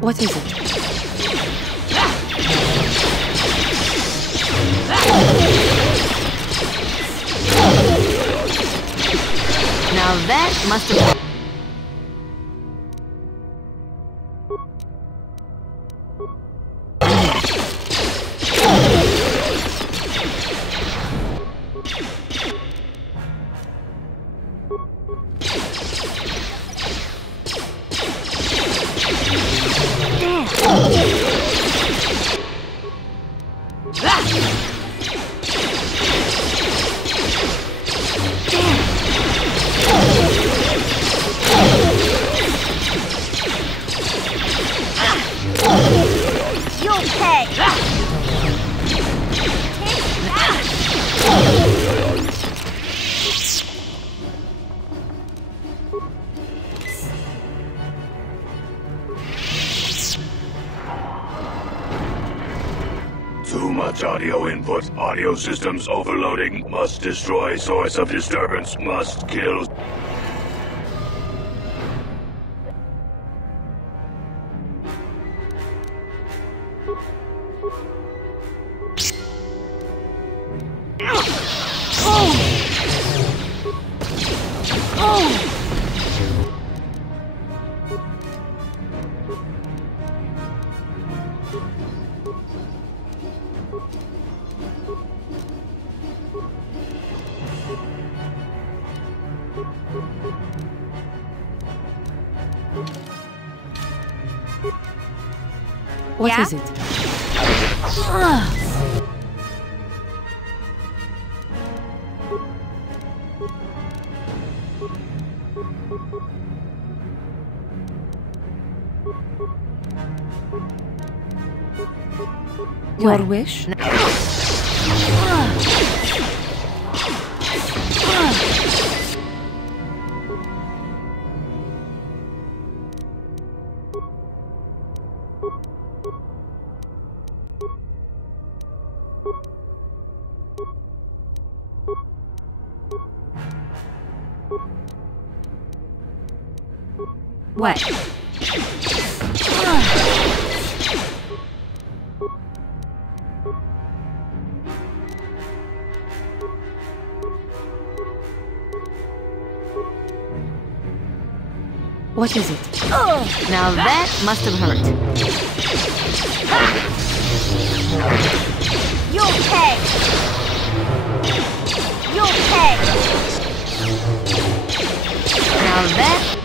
What is it? Now that must have... Too much audio input. Audio systems overloading. Must destroy source of disturbance. Must kill. What is it? Your wish? What? What is it? Now that must have hurt. You'll pay! You'll pay! Now that...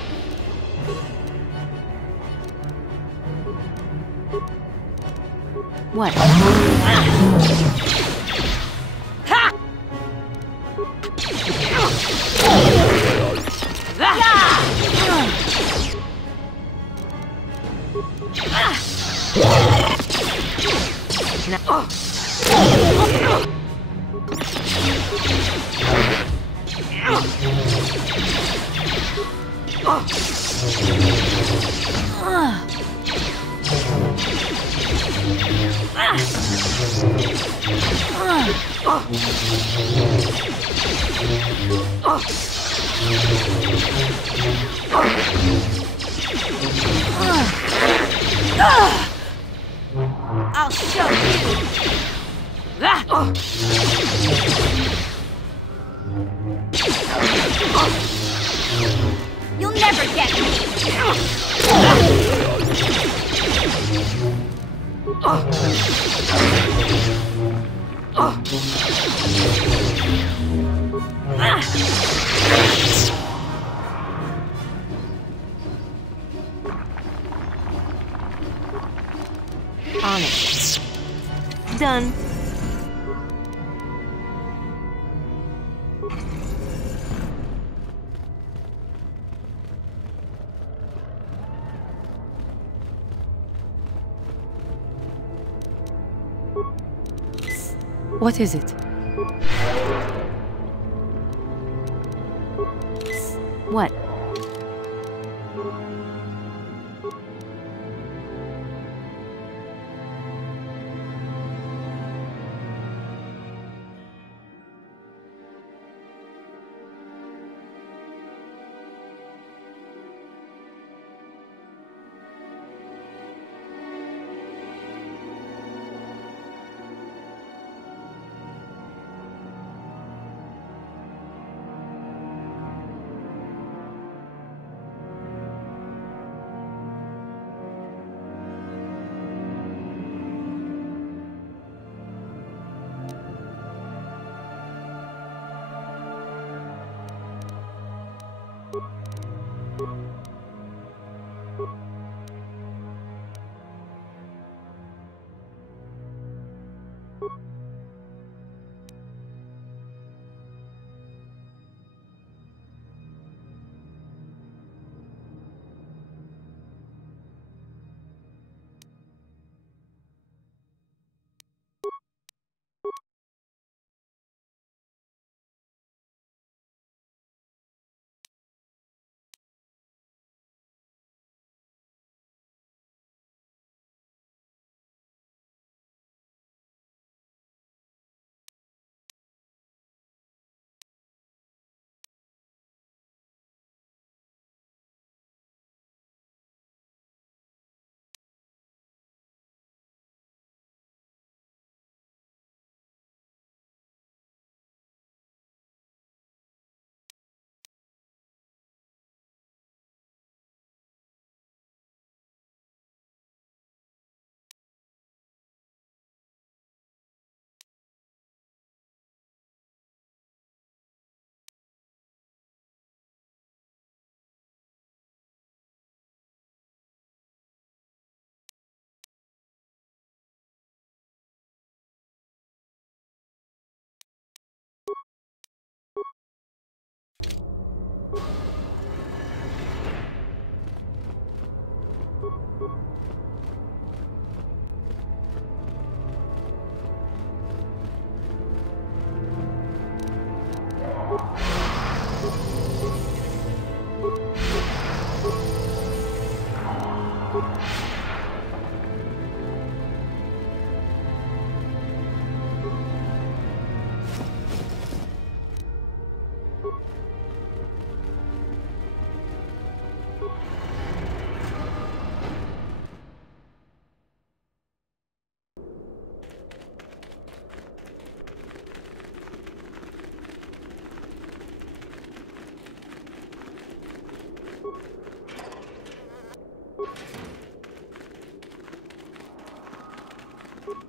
What? I'll show you. You'll never get me. On it. Done. What is it? What?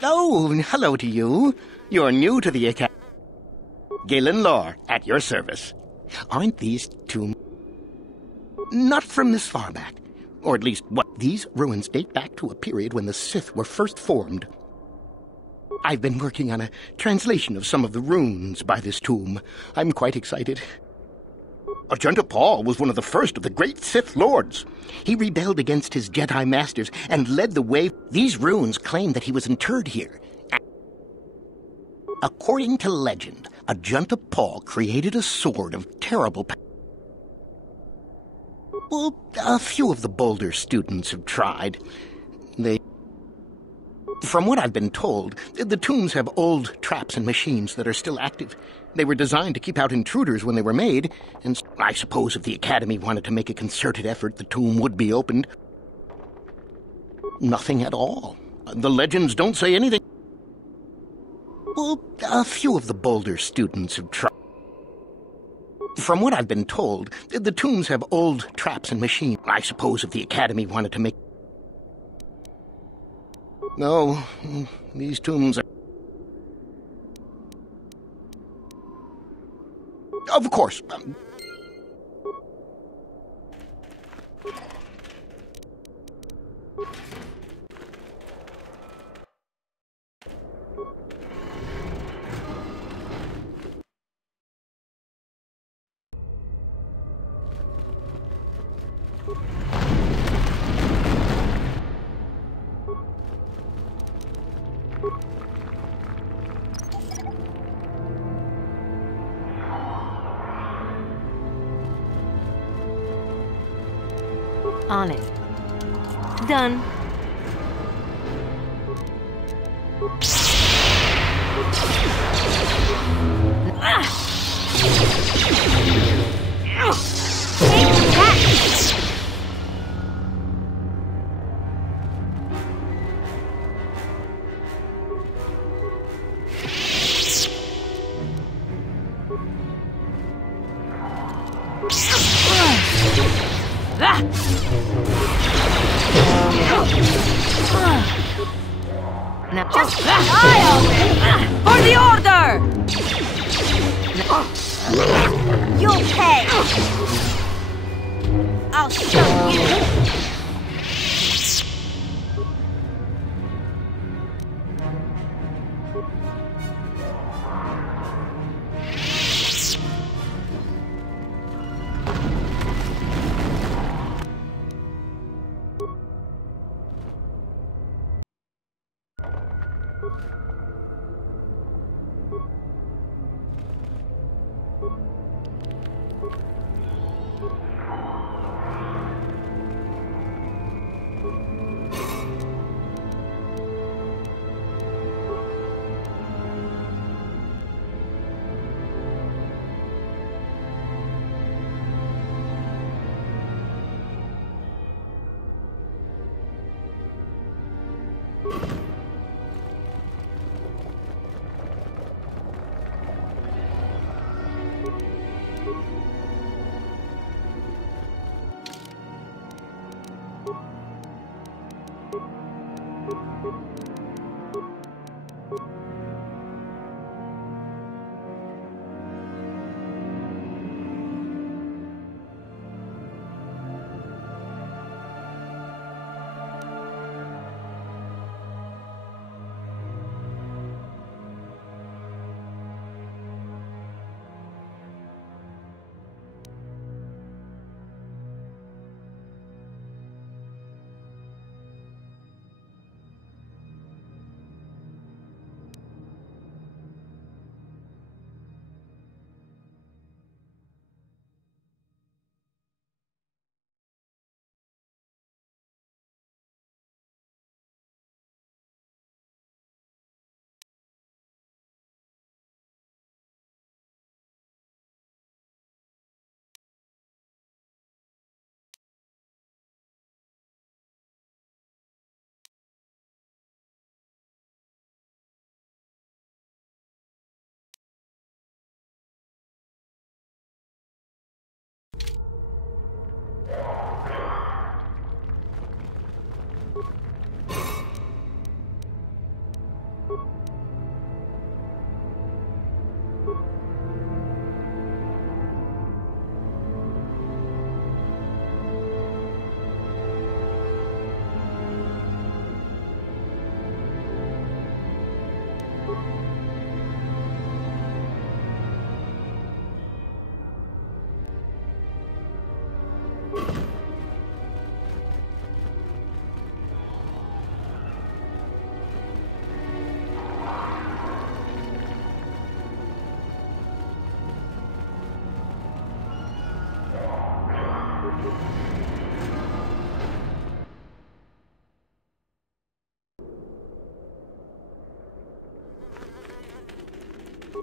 Oh, hello to you. You're new to the academy. Galen Lore, at your service. Aren't these two... not from this far back? Or at least, what? These ruins date back to a period when the Sith were first formed. I've been working on a translation of some of the runes by this tomb. I'm quite excited. Ajunta Paul was one of the first of the great Sith Lords. He rebelled against his Jedi Masters and led the way. These runes claim that he was interred here. According to legend, Ajunta Paul created a sword of terrible power. Well, a few of the bolder students have tried. From what I've been told, the tombs have old traps and machines that are still active. They were designed to keep out intruders when they were made, and I suppose if the Academy wanted to make a concerted effort, the tomb would be opened. Nothing at all. The legends don't say anything. Well, a few of the bolder students have tried. From what I've been told, the tombs have old traps and machines. I suppose if the Academy wanted to make... No, these tombs are... Of course. On it. Done. Now just die already! For the order! You'll pay! I'll show you!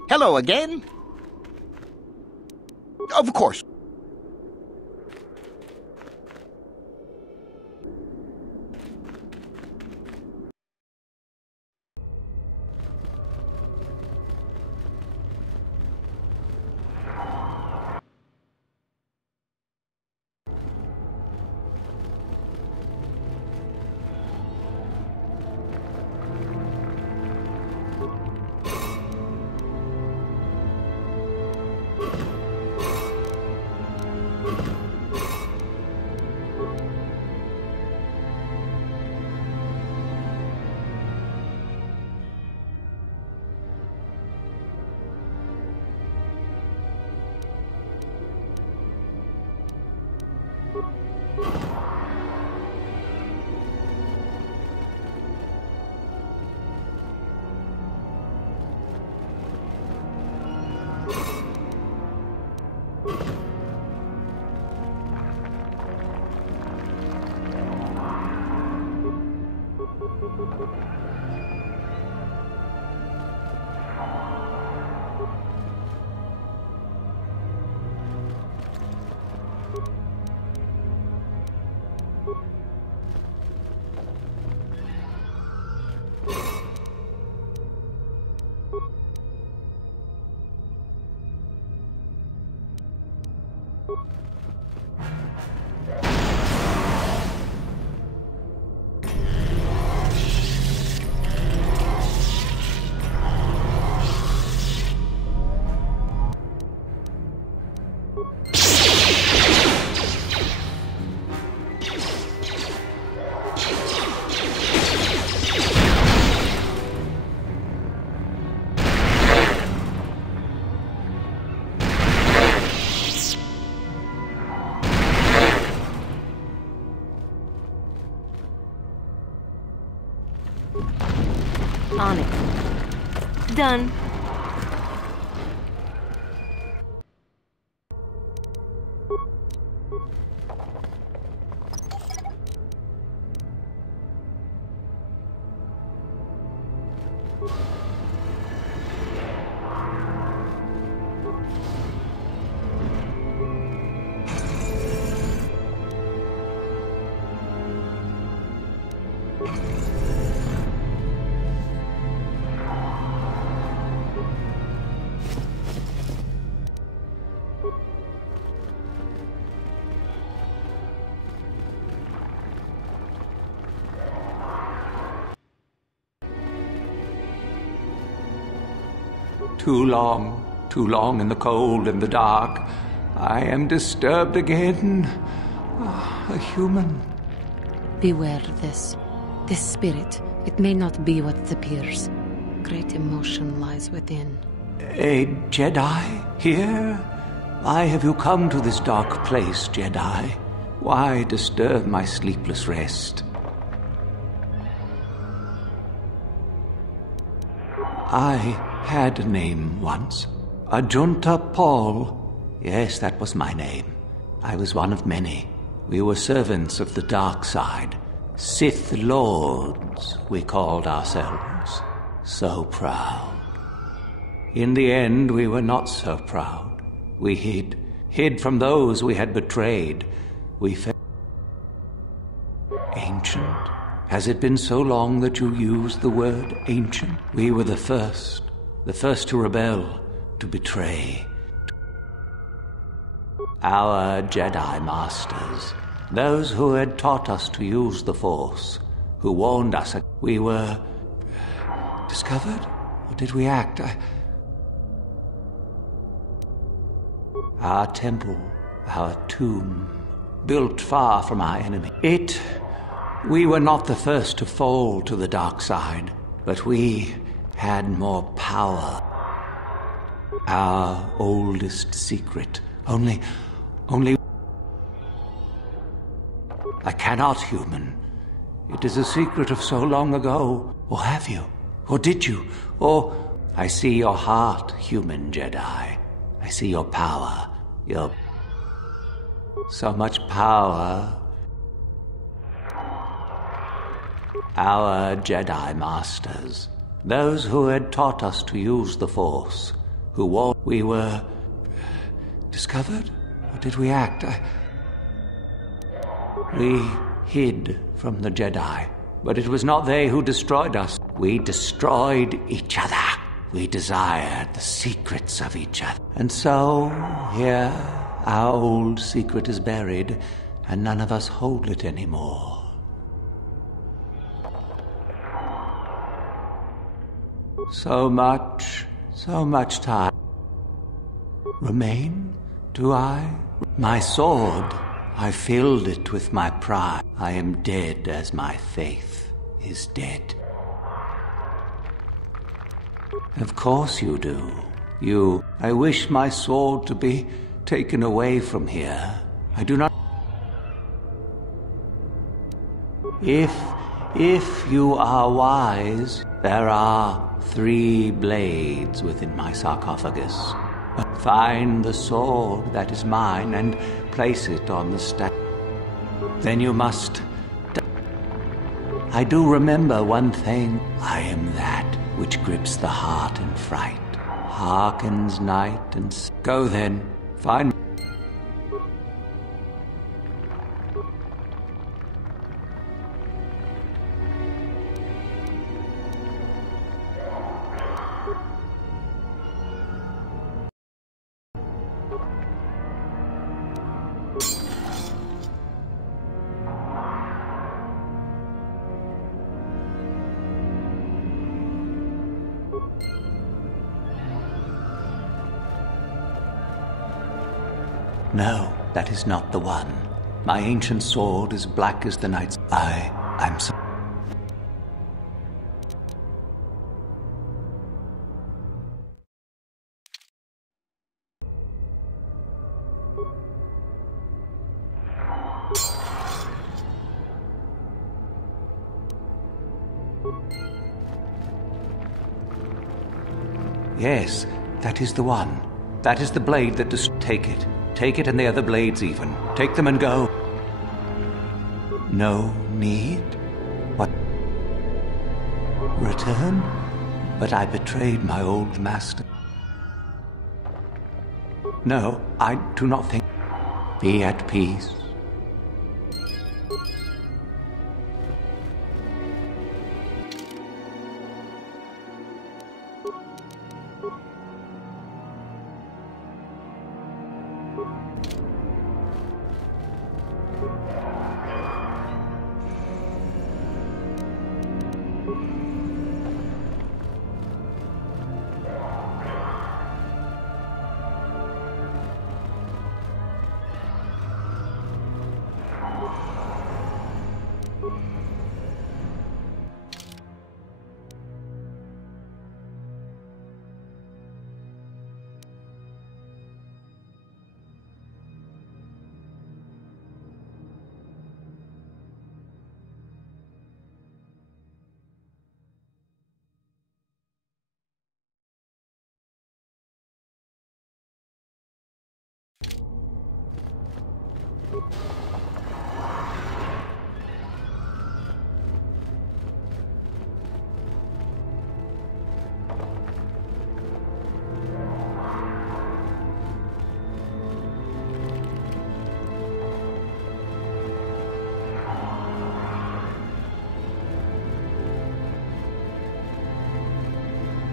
Hello again. Of course. On it. Done. Too long in the cold and the dark. I am disturbed again. A human. Beware of this. This spirit, it may not be what it appears. Great emotion lies within. A Jedi here? Why have you come to this dark place, Jedi? Why disturb my sleepless rest? I had a name once. Ajunta Paul. Yes, that was my name. I was one of many. We were servants of the dark side. Sith Lords, we called ourselves. So proud. In the end, we were not so proud. We hid from those we had betrayed. We felt ancient. Has it been so long that you used the word ancient? We were the first to rebel, to betray. Our Jedi masters, those who had taught us to use the Force, who warned us that we were discovered? Or did we act? Our temple, our tomb, built far from our enemy. We were not the first to fall to the dark side, but we had more power. Our oldest secret. Only... I cannot, human. It is a secret of so long ago. Or have you? Or did you? Or... I see your heart, human Jedi. I see your power. Your... so much power. Our Jedi masters, those who had taught us to use the Force, who warned we were discovered? Or did we act? We hid from the Jedi, but it was not they who destroyed us. We destroyed each other. We desired the secrets of each other. And so, here, our old secret is buried, and none of us hold it anymore. So much time. Remain? Do I? My sword, I filled it with my pride. I am dead as my faith is dead. Of course you do. I wish my sword to be taken away from here. I do not... If you are wise, there are 3 blades within my sarcophagus. Find the sword that is mine and place it on the stand. Then you must I do remember one thing. I am that which grips the heart in fright, hearkens night and... Go then, find... No, that is not the one. My ancient sword is black as the night's... I'm so... Yes, that is the one. That is the blade that does... Take it. Take it and the other blades even. Take them and go. No need? What? Return? But I betrayed my old master. No, I do not think... Be at peace.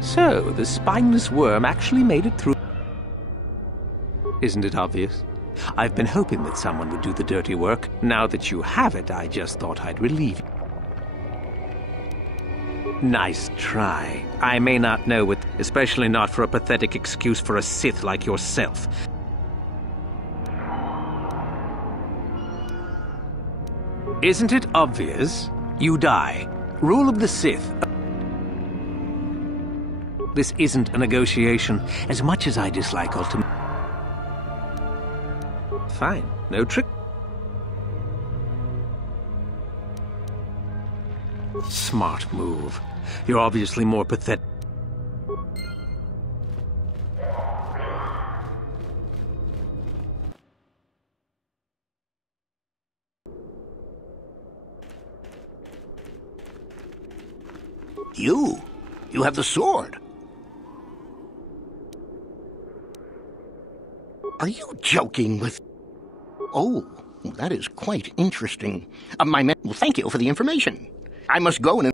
So, the spineless worm actually made it through. Isn't it obvious? I've been hoping that someone would do the dirty work. Now that you have it, I just thought I'd relieve you. Nice try. I may not know what, especially not for a pathetic excuse for a Sith like yourself. Isn't it obvious? You die. Rule of the Sith. This isn't a negotiation, as much as I dislike ultimate. Fine, no trick. Smart move. You're obviously more pathetic. You have the sword. Are you joking with... Oh, that is quite interesting. My man... Well, thank you for the information. I must go and...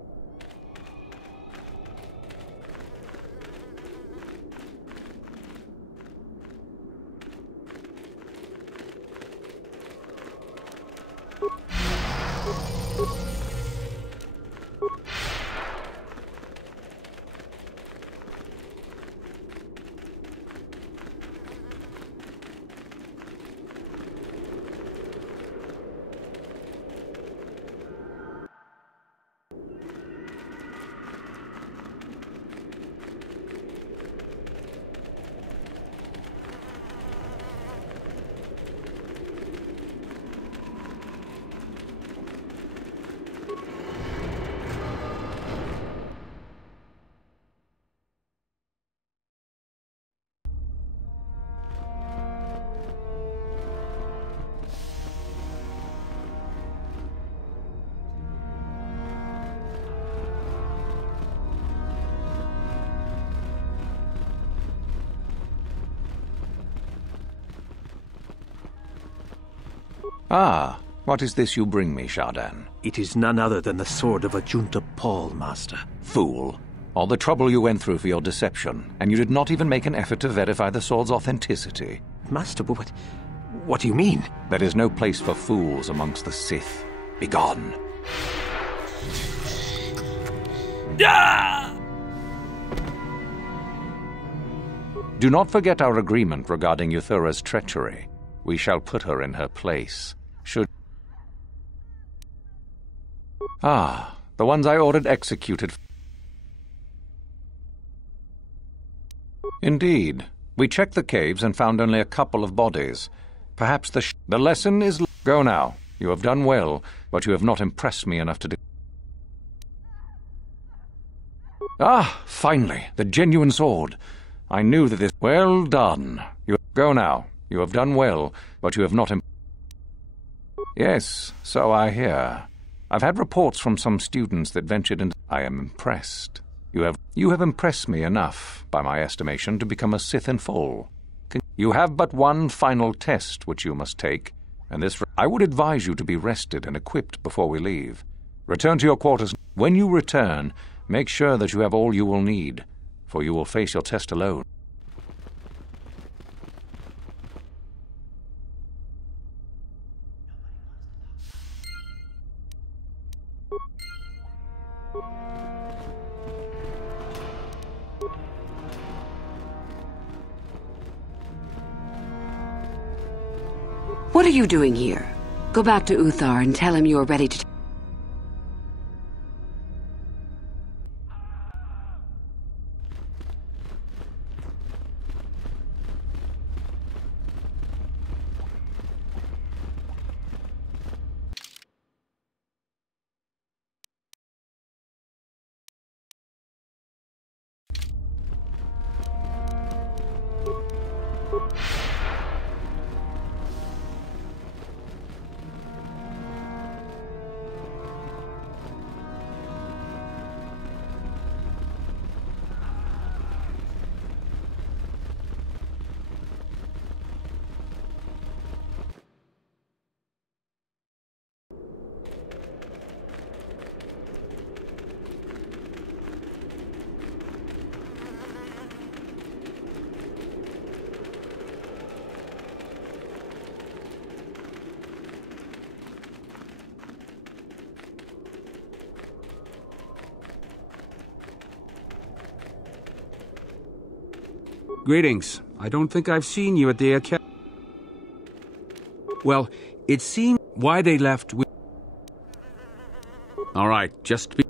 Ah, what is this you bring me, Shardan? It is none other than the sword of Ajunta Paul, Master. Fool. All the trouble you went through for your deception, and you did not even make an effort to verify the sword's authenticity. Master, what do you mean? There is no place for fools amongst the Sith. Begone. Ah! Do not forget our agreement regarding Euthura's treachery. We shall put her in her place. Ah, the ones I ordered executed. Indeed. We checked the caves and found only a couple of bodies. Perhaps the lesson is... Go now. You have done well, but you have not impressed me enough to... Ah, finally, the genuine sword. I knew that this... Well done. Go now. You have done well, but you have not... Yes, so I hear. I've had reports from some students that ventured into... I am impressed. You have impressed me enough, by my estimation, to become a Sith in full. You have but one final test which you must take, and this... I would advise you to be rested and equipped before we leave. Return to your quarters. When you return, make sure that you have all you will need, for you will face your test alone. What are you doing here? Go back to Uthar and tell him you are ready to... Greetings. I don't think I've seen you at the academy. Well, it seems why they left with... All right, just be...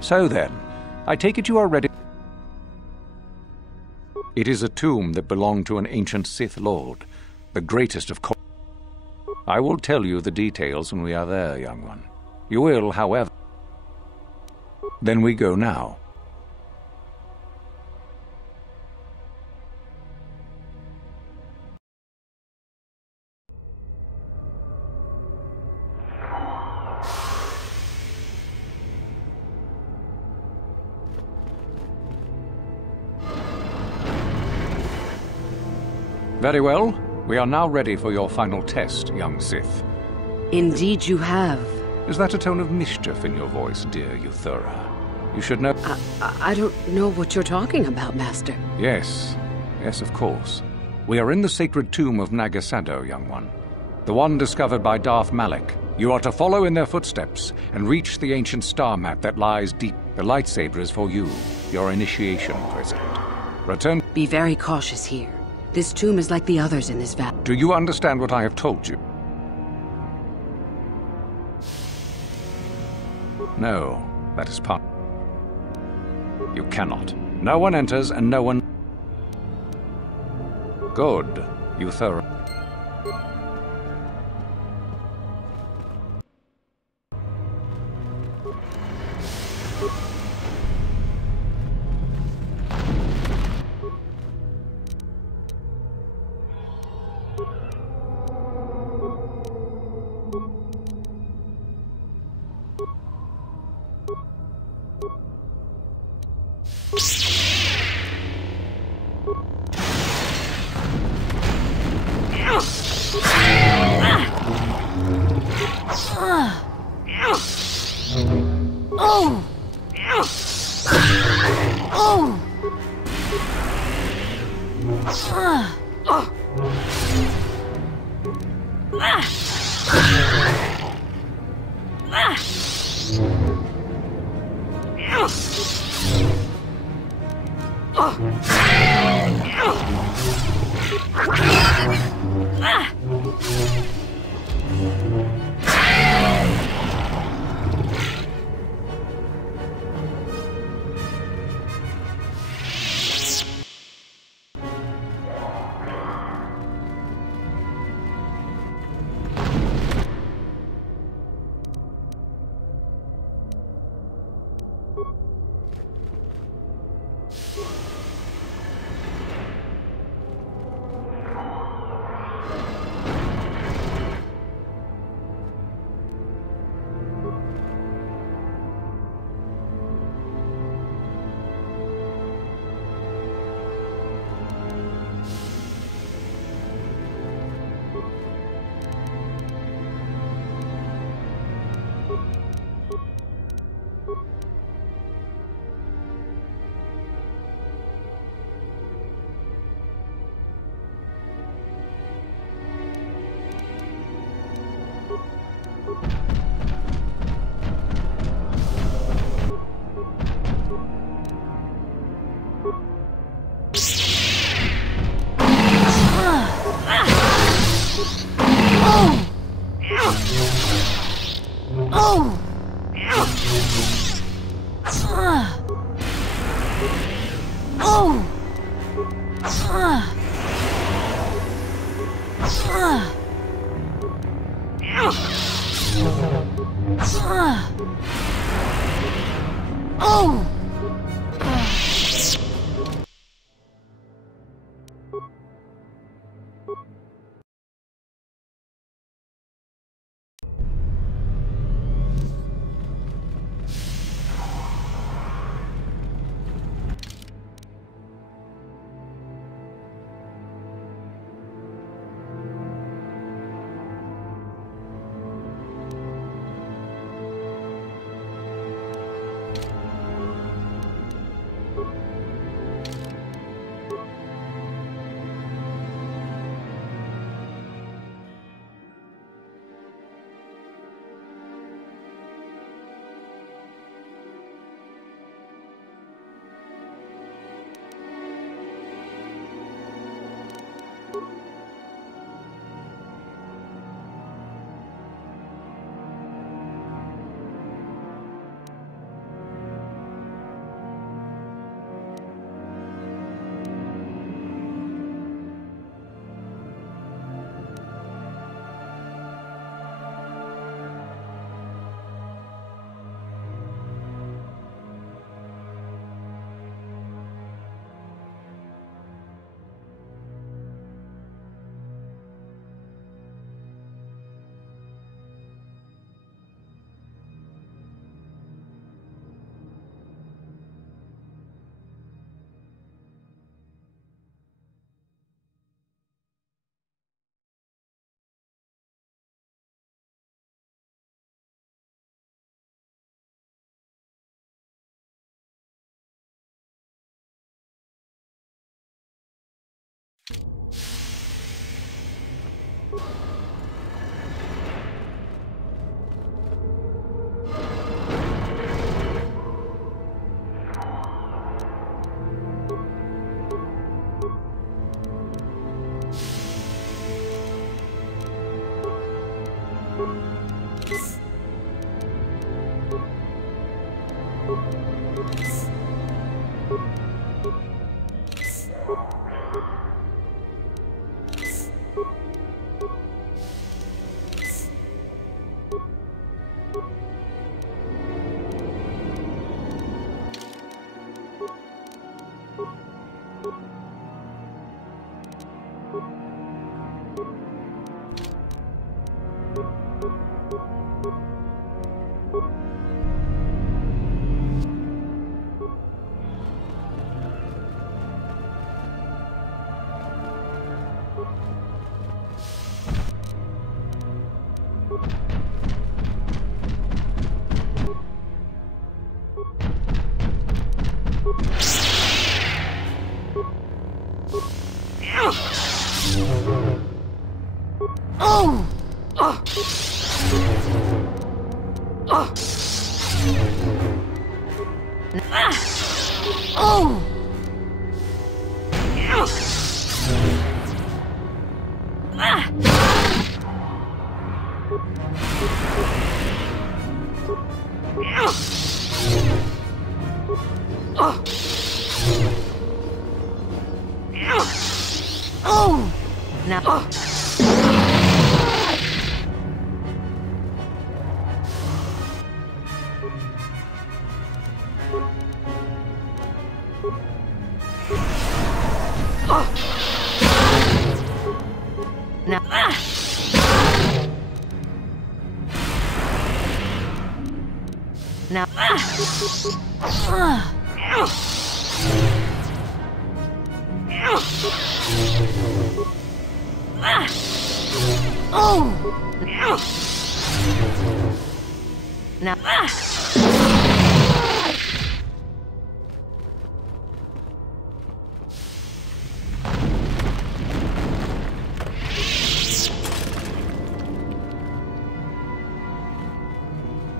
So then, I take it you are ready. It is a tomb that belonged to an ancient Sith Lord, the greatest of Kotor. I will tell you the details when we are there, young one. You will, however. Then we go now. Very well. We are now ready for your final test, young Sith. Indeed you have. Is that a tone of mischief in your voice, dear Euthura? You should know... I don't know what you're talking about, Master. Yes. Yes, of course. We are in the sacred tomb of Nagasado, young one. The one discovered by Darth Malak. You are to follow in their footsteps and reach the ancient star map that lies deep. The lightsaber is for you, your initiation present. Return... Be very cautious here. This tomb is like the others in this valley. Do you understand what I have told you? No, that is part. You cannot. No one enters and no one... Good, Euthura.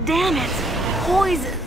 Damn it! Poison!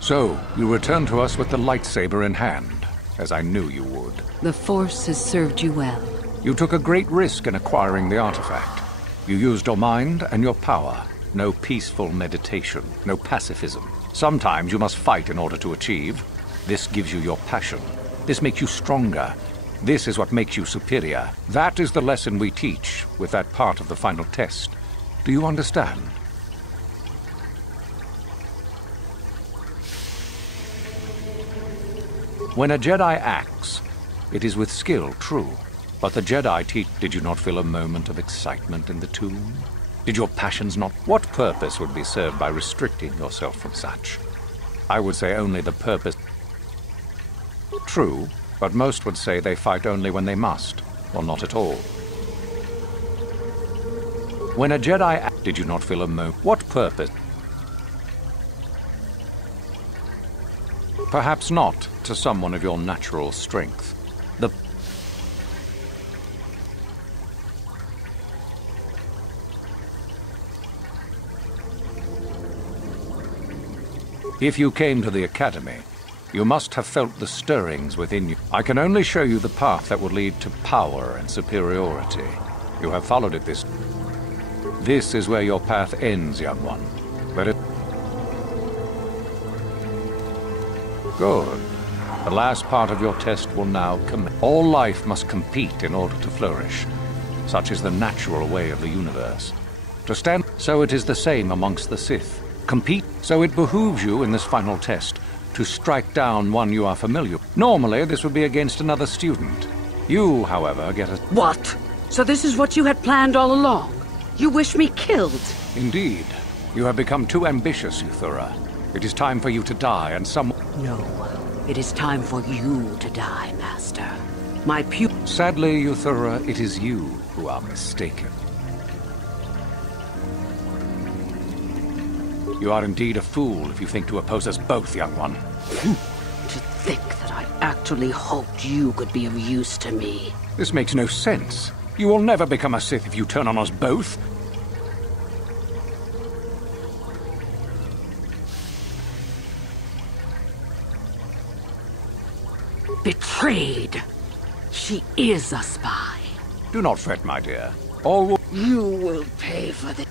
So, you return to us with the lightsaber in hand, as I knew you would. The Force has served you well. You took a great risk in acquiring the artifact. You used your mind and your power. No peaceful meditation, no pacifism. Sometimes you must fight in order to achieve. This gives you your passion. This makes you stronger. This is what makes you superior. That is the lesson we teach with that part of the final test. Do you understand? When a Jedi acts, it is with skill, true. But the Jedi teach. Did you not feel a moment of excitement in the tomb? Did your passions not? What purpose would be served by restricting yourself from such? I would say only the purpose. True, but most would say they fight only when they must, or not at all. When a Jedi acts, did you not feel a moment? What purpose? Perhaps not to someone of your natural strength. If you came to the Academy, you must have felt the stirrings within you. I can only show you the path that will lead to power and superiority. You have followed it this. This is where your path ends, young one. But it... Good. The last part of your test will now commence. All life must compete in order to flourish. Such is the natural way of the universe. To stand, so it is the same amongst the Sith. Compete, so it behooves you in this final test to strike down one you are familiar with. Normally, this would be against another student. You, however, get a... What? So this is what you had planned all along? You wish me killed? Indeed. You have become too ambitious, Euthura. It is time for you to die, and some... No. It is time for you to die, Master. My Sadly, Euthura, it is you who are mistaken. You are indeed a fool if you think to oppose us both, young one. To think that I actually hoped you could be of use to me. This makes no sense. You will never become a Sith if you turn on us both. Betrayed. She is a spy. Do not fret, my dear. All will... You will pay for the...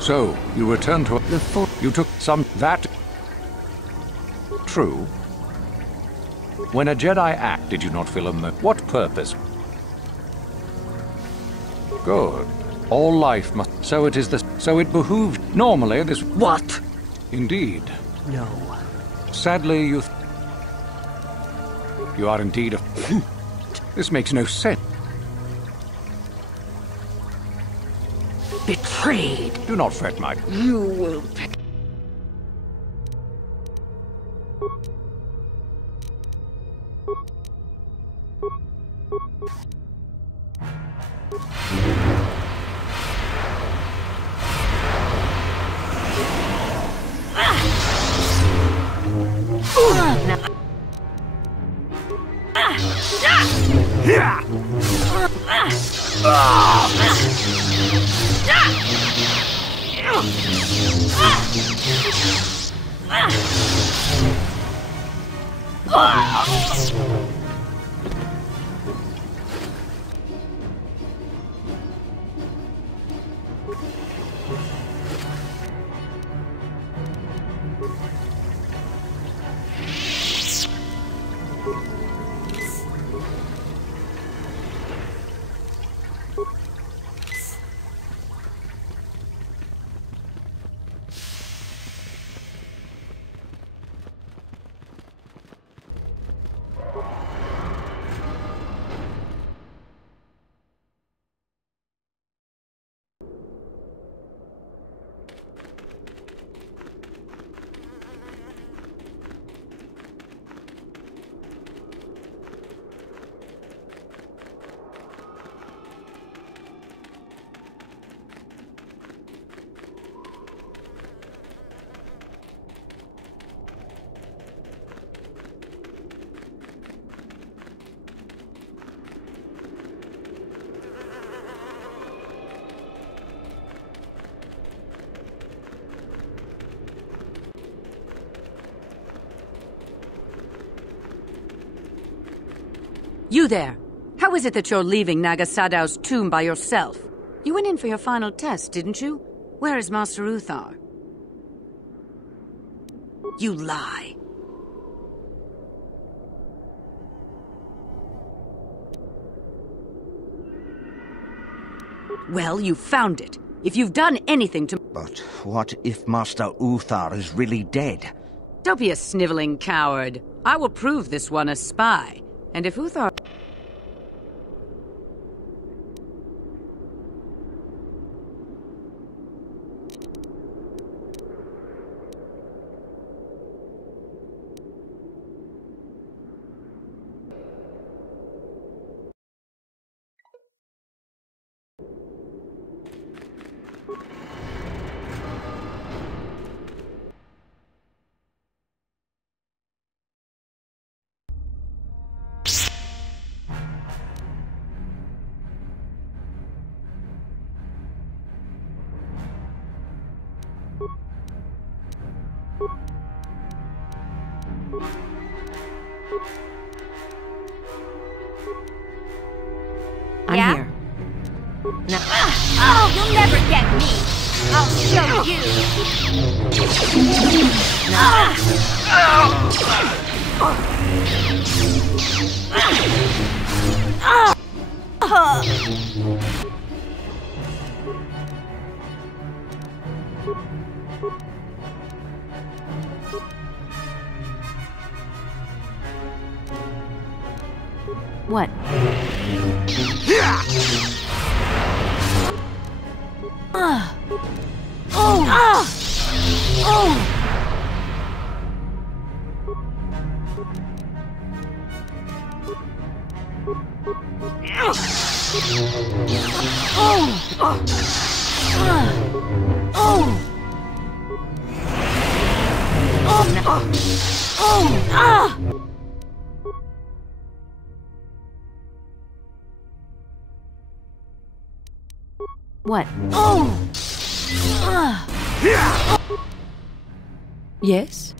So, you returned to... You took some... That... True. When a Jedi act, did you not feel what purpose? Good. All life must... So it is the... So it behooved... Normally this... What? Indeed. No. Sadly, you... You are indeed a... This makes no sense. Betrayed. Do not fret, my... You will pay. You there! How is it that you're leaving Naga Sadow's tomb by yourself? You went in for your final test, didn't you? Where is Master Uthar? You lie. Well, you found it. If you've done anything to... But what if Master Uthar is really dead? Don't be a sniveling coward. I will prove this one a spy. And if Uthar... I'm here. No. Oh, you'll never get me. I'll show you. What? What? Yes?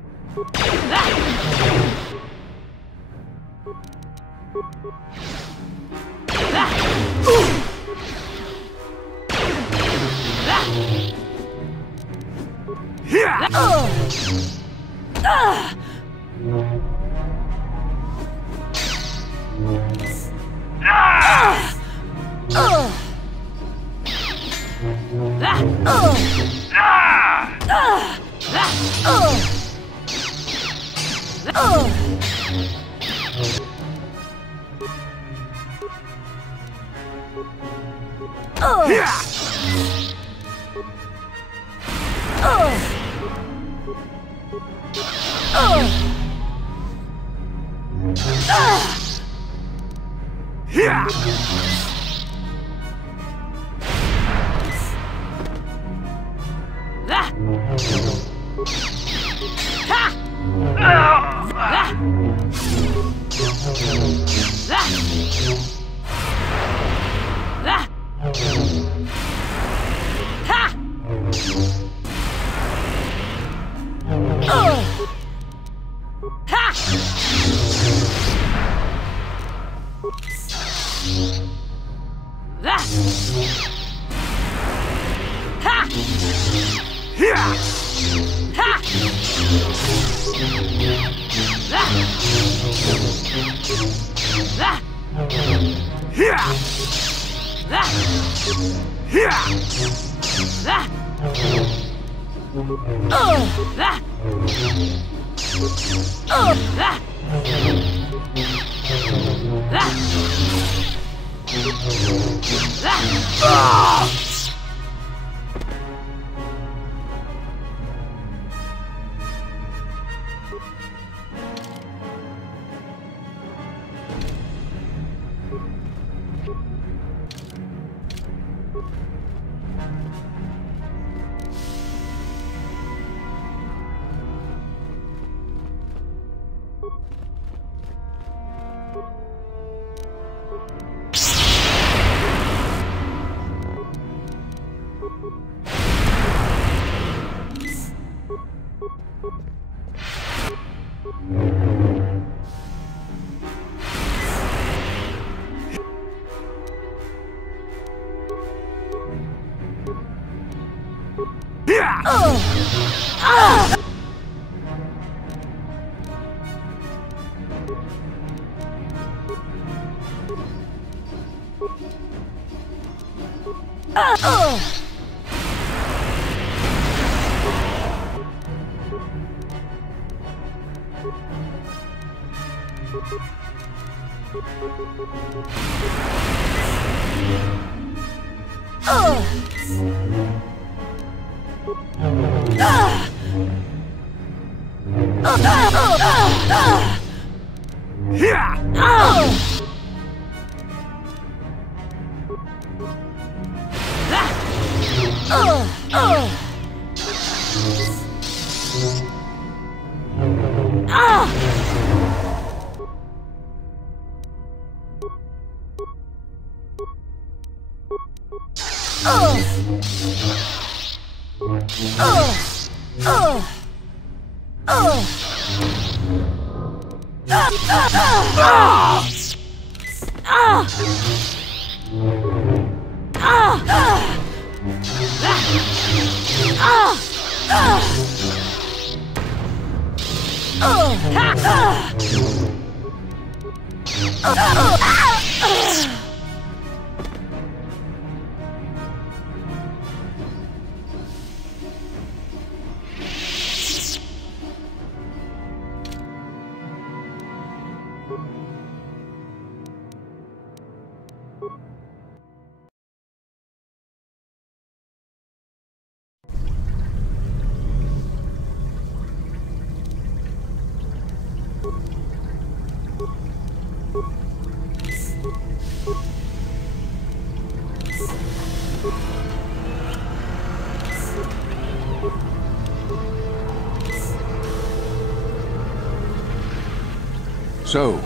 So,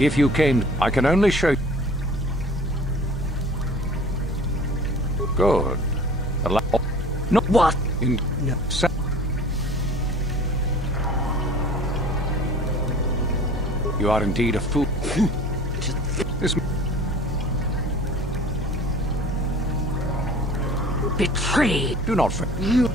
if you came, I can only show you. Good. No. What? No. You are indeed a fool. This betrayed. Do not fret. You.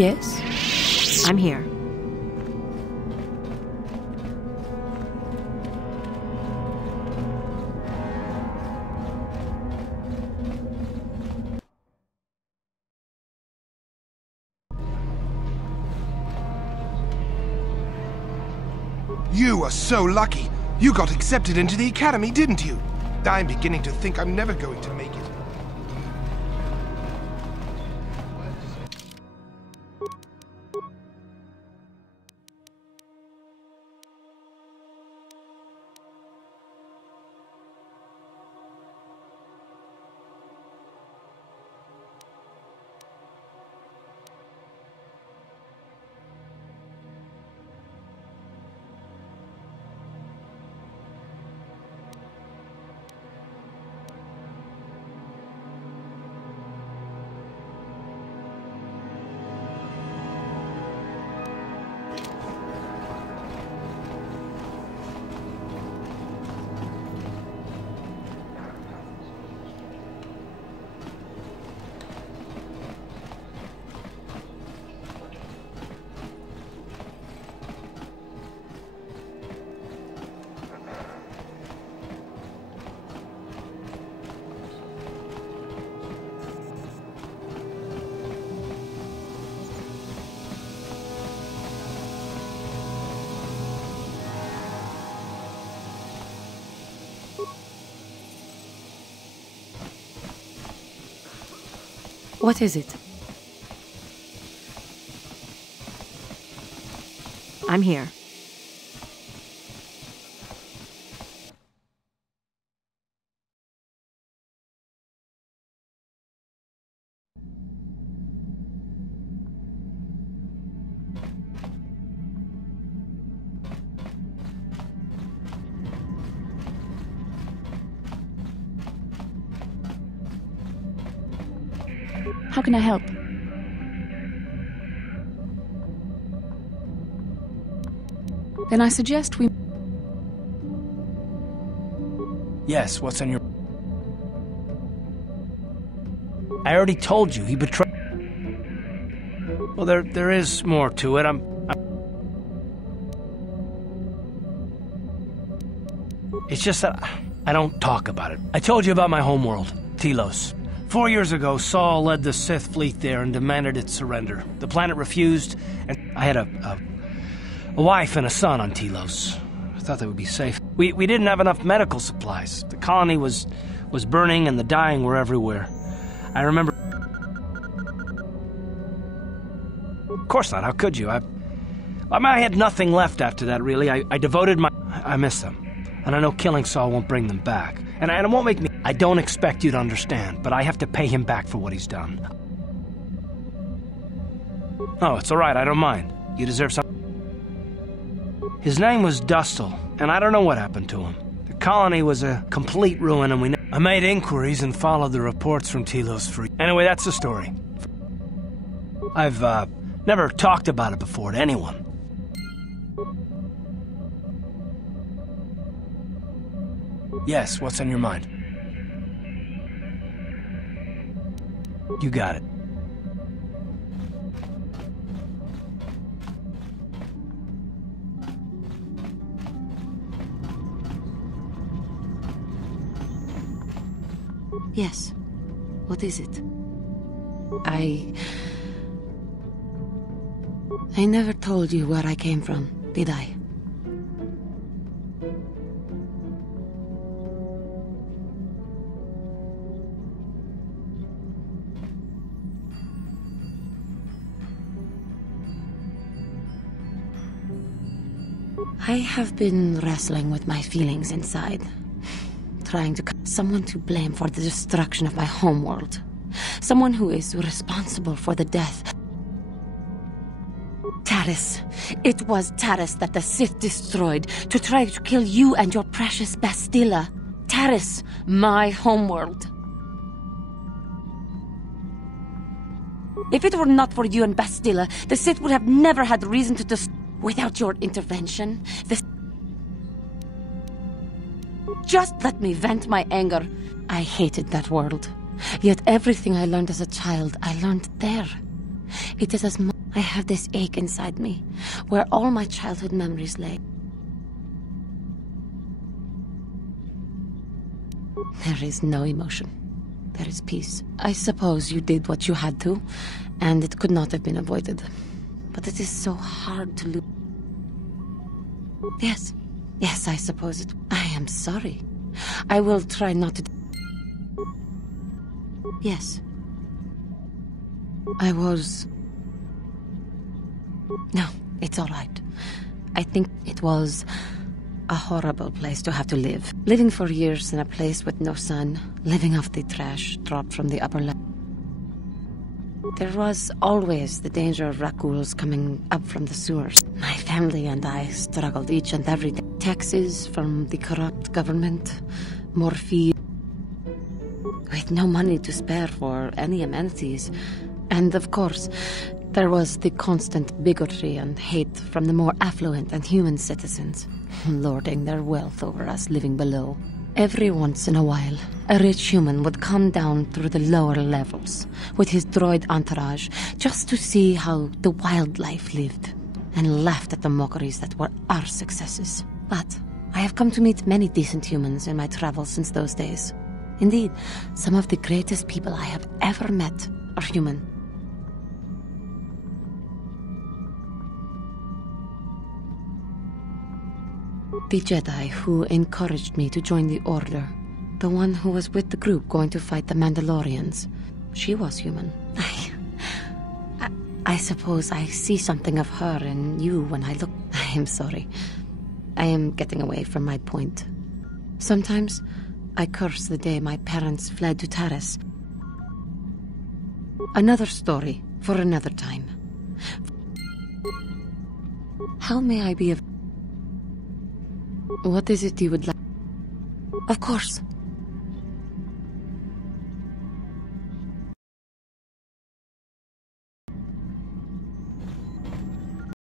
Yes? I'm here. You are so lucky. You got accepted into the academy, didn't you? I'm beginning to think I'm never going to make it. What is it? I'm here. How can I help? Then I suggest we... Yes, what's on your... I already told you, he betrayed... Well, there is more to it. It's just that I don't talk about it. I told you about my homeworld, Telos. 4 years ago, Saul led the Sith fleet there and demanded its surrender. The planet refused, and I had a wife and a son on Telos. I thought they would be safe. We didn't have enough medical supplies. The colony was burning and the dying were everywhere. I remember... Of course not, how could you? I had nothing left after that, really. I devoted my... I miss them. And I know killing Saul won't bring them back. And it won't make me... I don't expect you to understand, but I have to pay him back for what he's done. Oh, it's all right, I don't mind. You deserve something. His name was Dustle, and I don't know what happened to him. The colony was a complete ruin, and I made inquiries and followed the reports from Telos for... Anyway, that's the story. I've never talked about it before to anyone. Yes, what's on your mind? You got it. Yes. What is it? I never told you where I came from, did I? I have been wrestling with my feelings inside. Trying to... Someone to blame for the destruction of my homeworld. Someone who is responsible for the death. Taris. It was Taris that the Sith destroyed to try to kill you and your precious Bastila. Taris, my homeworld. If it were not for you and Bastila, the Sith would have never had reason to destroy. Without your intervention, Just let me vent my anger. I hated that world. Yet everything I learned as a child, I learned there. It is as much... I have this ache inside me, where all my childhood memories lay. There is no emotion. There is peace. I suppose you did what you had to, and it could not have been avoided. But it is so hard to lose. Yes. Yes, I suppose it... I am sorry. I will try not to... Yes. I was... No, it's all right. I think it was a horrible place to have to live. Living for years in a place with no sun, living off the trash dropped from the upper level. There was always the danger of raccoons coming up from the sewers. My family and I struggled each and every day. Taxes from the corrupt government, more fees, with no money to spare for any amenities. And of course, there was the constant bigotry and hate from the more affluent and human citizens, lording their wealth over us living below. Every once in a while, a rich human would come down through the lower levels with his droid entourage just to see how the wildlife lived, and laughed at the mockeries that were our successes. But I have come to meet many decent humans in my travels since those days. Indeed, some of the greatest people I have ever met are human. The Jedi who encouraged me to join the Order, the one who was with the group going to fight the Mandalorians, she was human. I suppose I see something of her in you when I look... I am sorry. I am getting away from my point. Sometimes I curse the day my parents fled to Taris. Another story for another time. How may I be of... What is it you would like? Of course.